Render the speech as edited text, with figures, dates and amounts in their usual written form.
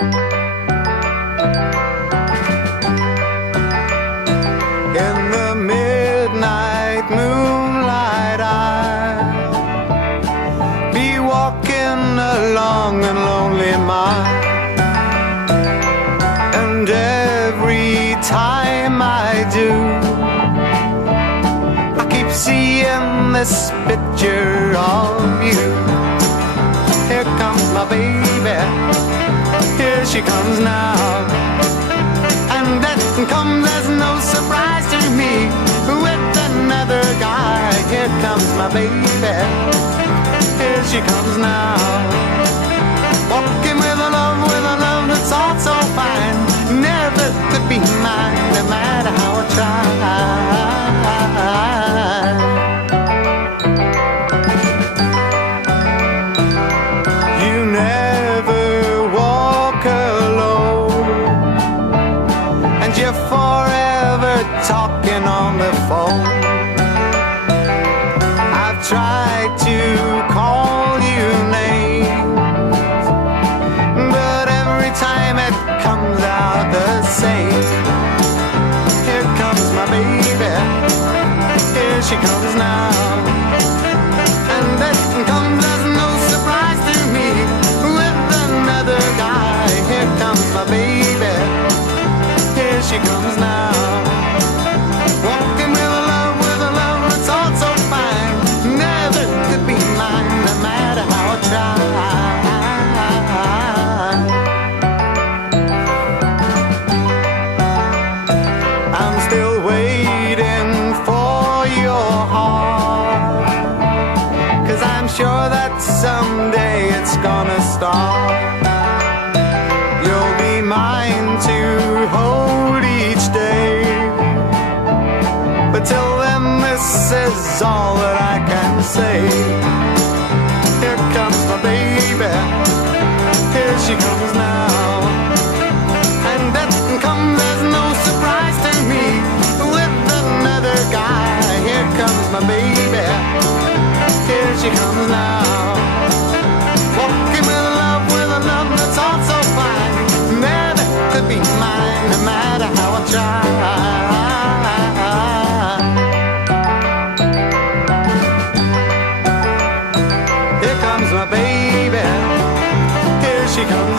In the midnight moonlight I'll be walking along a lonely mile, and every time I do I keep seeing this picture of you. Here comes my baby, here she comes now, and that comes as no surprise to me. With another guy, here comes my baby, here she comes now. Walking with a love that's all so fine, never could be mine, no matter how I try. You never walk alone, and you're forever talking on the phone. I've tried to call you names, but every time it comes out the same. Here comes my baby, here she comes now, and that comes as no surprise to me. With another guy, here comes my baby, here she comes now. Walking with a love that's all so fine, never could be mine, no matter how I try. I'm still waiting for your heart, 'cause I'm sure that someday it's gonna start. You'll be mine to hold each day, but till then this is all that I can say. Here comes my baby, here she comes now, and that comes as no surprise to me. With another guy, here comes my baby, here she comes now. Walking with a love that's all so fine, never could be mine, no matter how I try. Here comes my baby, here she comes